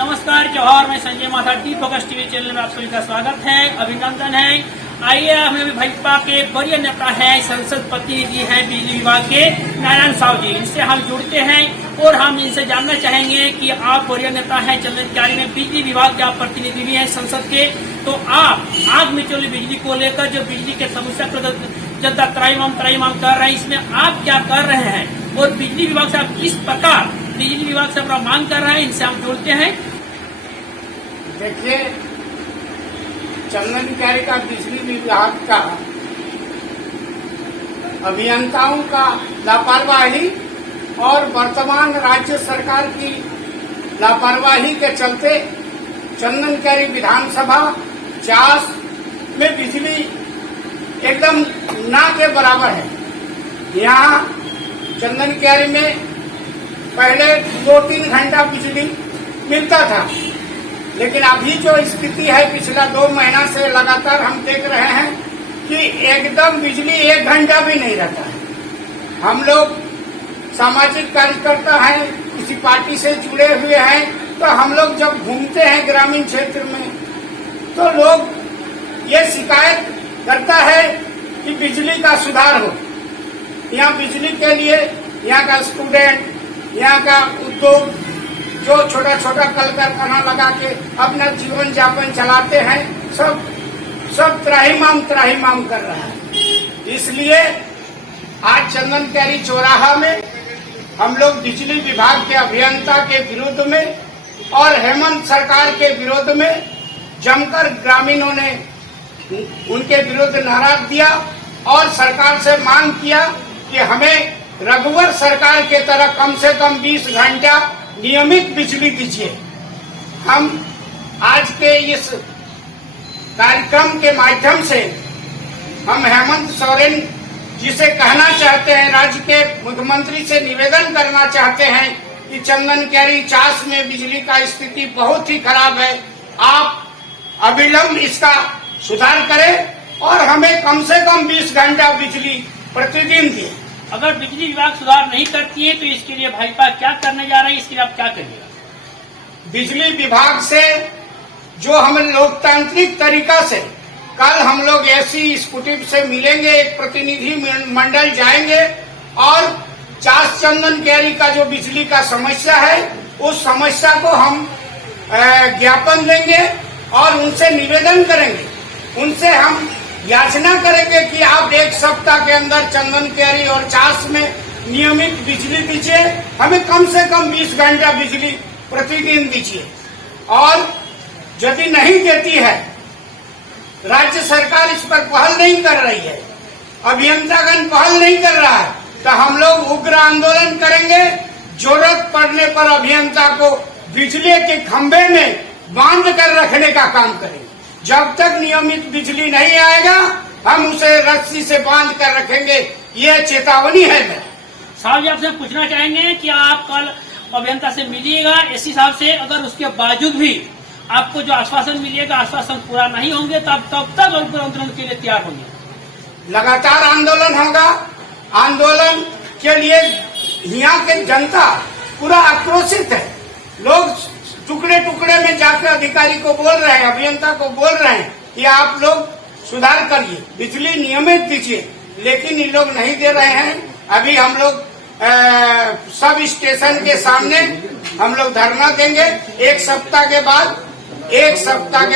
नमस्कार, जौहर। मैं संजय माथा, डी फोकस टीवी चैनल में आप सभी का स्वागत है, अभिनंदन है। आइए, हमें भाजपा के वरीय नेता हैं, संसद प्रतिनिधि हैं बिजली विभाग के नारायण साहू जी, इनसे हम जुड़ते हैं और हम इनसे जानना चाहेंगे कि आप वरीय नेता हैं चंदनकारी में, बिजली विभाग के आप प्रतिनिधि भी हैं संसद के, तो आप आग मिचौली बिजली को लेकर जो बिजली के समस्या को जनता त्राईमाम कर रहे हैं, इसमें आप क्या कर रहे हैं और बिजली विभाग से आप किस प्रकार बिजली विभाग से अपना मांग कर रहे हैं, इनसे हम जुड़ते हैं। देखिए, चंदनकारी का बिजली विभाग का अभियंताओं का लापरवाही और वर्तमान राज्य सरकार की लापरवाही के चलते चंदनकारी विधानसभा चास में बिजली एकदम ना के बराबर है। यहाँ चंदनकारी में पहले 2-3 घंटा बिजली मिलता था, लेकिन अभी जो स्थिति है पिछला 2 महीना से लगातार हम देख रहे हैं कि एकदम बिजली 1 घंटा भी नहीं रहता है। हम लोग सामाजिक कार्यकर्ता हैं, किसी पार्टी से जुड़े हुए हैं, तो हम लोग जब घूमते हैं ग्रामीण क्षेत्र में तो लोग ये शिकायत करता है कि बिजली का सुधार हो। यहाँ बिजली के लिए यहाँ का स्टूडेंट, यहाँ का उद्योग जो छोटा छोटा कल कारखाना लगा के अपना जीवन यापन चलाते हैं, सब त्राहिमाम कर रहा है। इसलिए आज चंदनकारी चौराहा में हम लोग बिजली विभाग के अभियंता के विरोध में और हेमंत सरकार के विरोध में जमकर ग्रामीणों ने उनके विरुद्ध नारा दिया और सरकार से मांग किया कि हमें रघुवर सरकार के तरह कम से कम 20 घंटा नियमित बिजली दीजिए। हम आज के इस कार्यक्रम के माध्यम से हम हेमंत सोरेन जी से कहना चाहते हैं, राज्य के मुख्यमंत्री से निवेदन करना चाहते हैं कि चंदनकारी चास में बिजली का स्थिति बहुत ही खराब है। आप अविलंब इसका सुधार करें और हमें कम से कम 20 घंटा बिजली प्रतिदिन दें। अगर बिजली विभाग सुधार नहीं करती है तो इसके लिए भाजपा क्या करने जा रही है, इसके लिए आप क्या करिएगा? बिजली विभाग से जो हम लोकतांत्रिक तरीका से कल हम लोग ऐसी स्कूटी से मिलेंगे, एक प्रतिनिधि मंडल जाएंगे और चास चंदनकारी का जो बिजली का समस्या है उस समस्या को हम ज्ञापन देंगे और उनसे निवेदन करेंगे, उनसे हम याचना करेंगे कि आप 1 सप्ताह के अंदर चंदनकारी और चास में नियमित बिजली दीजिए, हमें कम से कम 20 घंटा बिजली प्रतिदिन दीजिए। और यदि नहीं देती है, राज्य सरकार इस पर पहल नहीं कर रही है, अभियंतागण पहल नहीं कर रहा है, तो हम लोग उग्र आंदोलन करेंगे। जरूरत पड़ने पर अभियंता को बिजली के खंभे में बांध कर रखने का काम करेंगे। जब तक नियमित बिजली नहीं आएगा हम उसे रस्सी से बांध कर रखेंगे, ये चेतावनी है। मैं साहब जी आपसे पूछना चाहेंगे कि आप कल अभियंता से मिलिएगा एससी साहब से, अगर उसके बावजूद भी आपको जो आश्वासन मिलेगा आश्वासन पूरा नहीं होंगे तब तक आंदोलन के लिए तैयार होंगे। लगातार आंदोलन होगा। आंदोलन के लिए यहाँ के जनता पूरा आक्रोशित है। लोग टुकड़े टुकड़े में जाकर अधिकारी को बोल रहे हैं, अभियंता को बोल रहे हैं कि आप लोग सुधार करिए, बिजली नियमित दीजिए, लेकिन ये लोग नहीं दे रहे हैं। अभी हम लोग सब स्टेशन के सामने हम लोग धरना देंगे। 1 सप्ताह के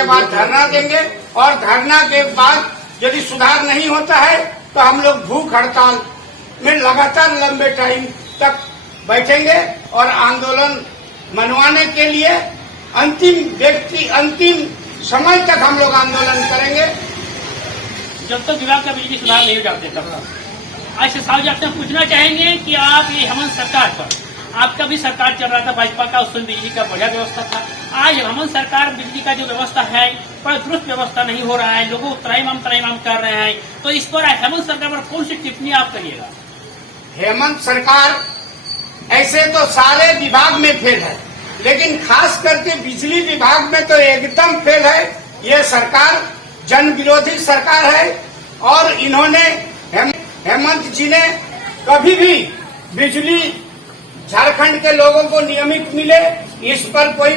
बाद धरना देंगे और धरना के बाद यदि सुधार नहीं होता है तो हम लोग भूख हड़ताल में लगातार लंबे टाइम तक बैठेंगे और आंदोलन मनवाने के लिए अंतिम समय तक हम लोग आंदोलन करेंगे जब तक विभाग का बिजली सुधार नहीं हो जाते तब तक। आज साहब जी आपसे पूछना चाहेंगे कि आप ये हेमंत सरकार पर, आपका भी सरकार चल रहा था भाजपा का, उस समय बिजली का बढ़िया व्यवस्था था। आज हेमंत सरकार बिजली का जो व्यवस्था है पर दुरुस्त व्यवस्था नहीं हो रहा है, लोगों को त्राईमाम कर रहे हैं, तो इस पर हेमंत सरकार पर कौन सी टिप्पणी आप करिएगा? हेमंत सरकार ऐसे तो सारे विभाग में फेल है, लेकिन खास करके बिजली विभाग में तो एकदम फेल है। ये सरकार जन विरोधी सरकार है और इन्होंने हेमंत जी ने कभी भी बिजली झारखंड के लोगों को नियमित मिले, इस पर कोई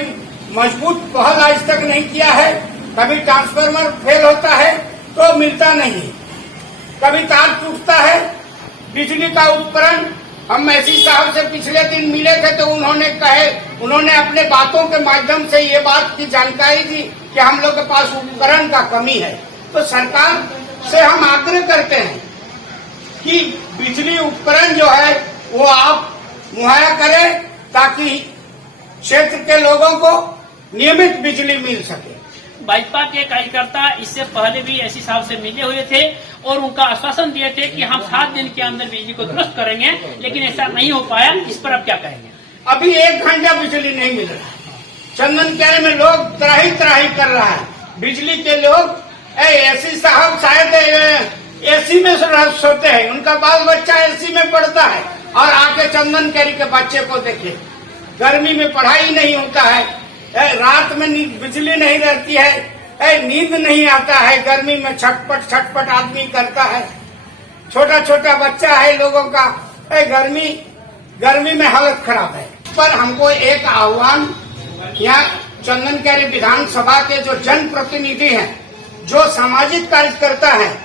मजबूत पहल आज तक नहीं किया है। कभी ट्रांसफार्मर फेल होता है तो मिलता नहीं, कभी तार टूटता है, बिजली का उपकरण। हम एसी साहब से पिछले दिन मिले थे तो उन्होंने अपने बातों के माध्यम से ये बात की जानकारी दी कि हम लोग के पास उपकरण का कमी है। तो सरकार से हम आग्रह करते हैं कि बिजली उपकरण जो है वो आप मुहैया करें ताकि क्षेत्र के लोगों को नियमित बिजली मिल सके। भाजपा के कार्यकर्ता इससे पहले भी एसी साहब से मिले हुए थे और उनका आश्वासन दिए थे कि हम 7 दिन के अंदर बिजली को दुरुस्त करेंगे, लेकिन ऐसा नहीं हो पाया। इस पर अब क्या कहेंगे? अभी 1 घंटा बिजली नहीं मिल रहा है। चंदन क्यारी में लोग त्राही कर रहा है बिजली के लोग। एसी साहब शायद एसी में सोते हैं, उनका बाल बच्चा एसी में पढ़ता है और आके चंदन क्यारी के बच्चे को देखे, गर्मी में पढ़ाई नहीं होता है, रात में बिजली नहीं रहती है, नींद नहीं आता है, गर्मी में छटपट आदमी करता है, छोटा छोटा बच्चा है लोगों का, गर्मी में हालत खराब है। पर हमको एक आह्वान, यहाँ चंदन क्यारी विधानसभा के जो जनप्रतिनिधि हैं, जो सामाजिक कार्यकर्ता हैं,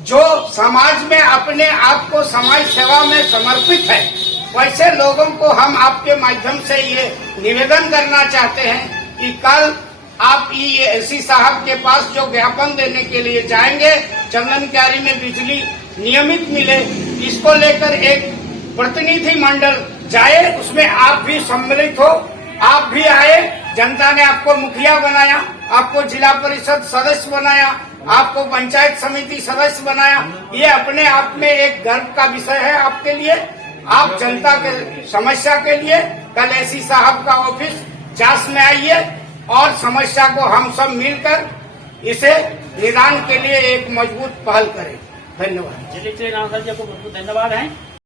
जो समाज में अपने आप को समाज सेवा में समर्पित है, वैसे लोगों को हम आपके माध्यम से ये निवेदन करना चाहते हैं कि कल आप ये एसी साहब के पास जो ज्ञापन देने के लिए जाएंगे, चंदन क्यारी में बिजली नियमित मिले, इसको लेकर एक प्रतिनिधि मंडल जाए, उसमें आप भी सम्मिलित हो, आप भी आए। जनता ने आपको मुखिया बनाया, आपको जिला परिषद सदस्य बनाया, आपको पंचायत समिति सदस्य बनाया, ये अपने आप में एक गर्व का विषय है आपके लिए। आप जनता के समस्या के लिए कल एसी साहब का ऑफिस जांच में आइए और समस्या को हम सब मिलकर इसे निदान के लिए एक मजबूत पहल करें। धन्यवाद। चलिए, नाम सर जी को बहुत धन्यवाद है।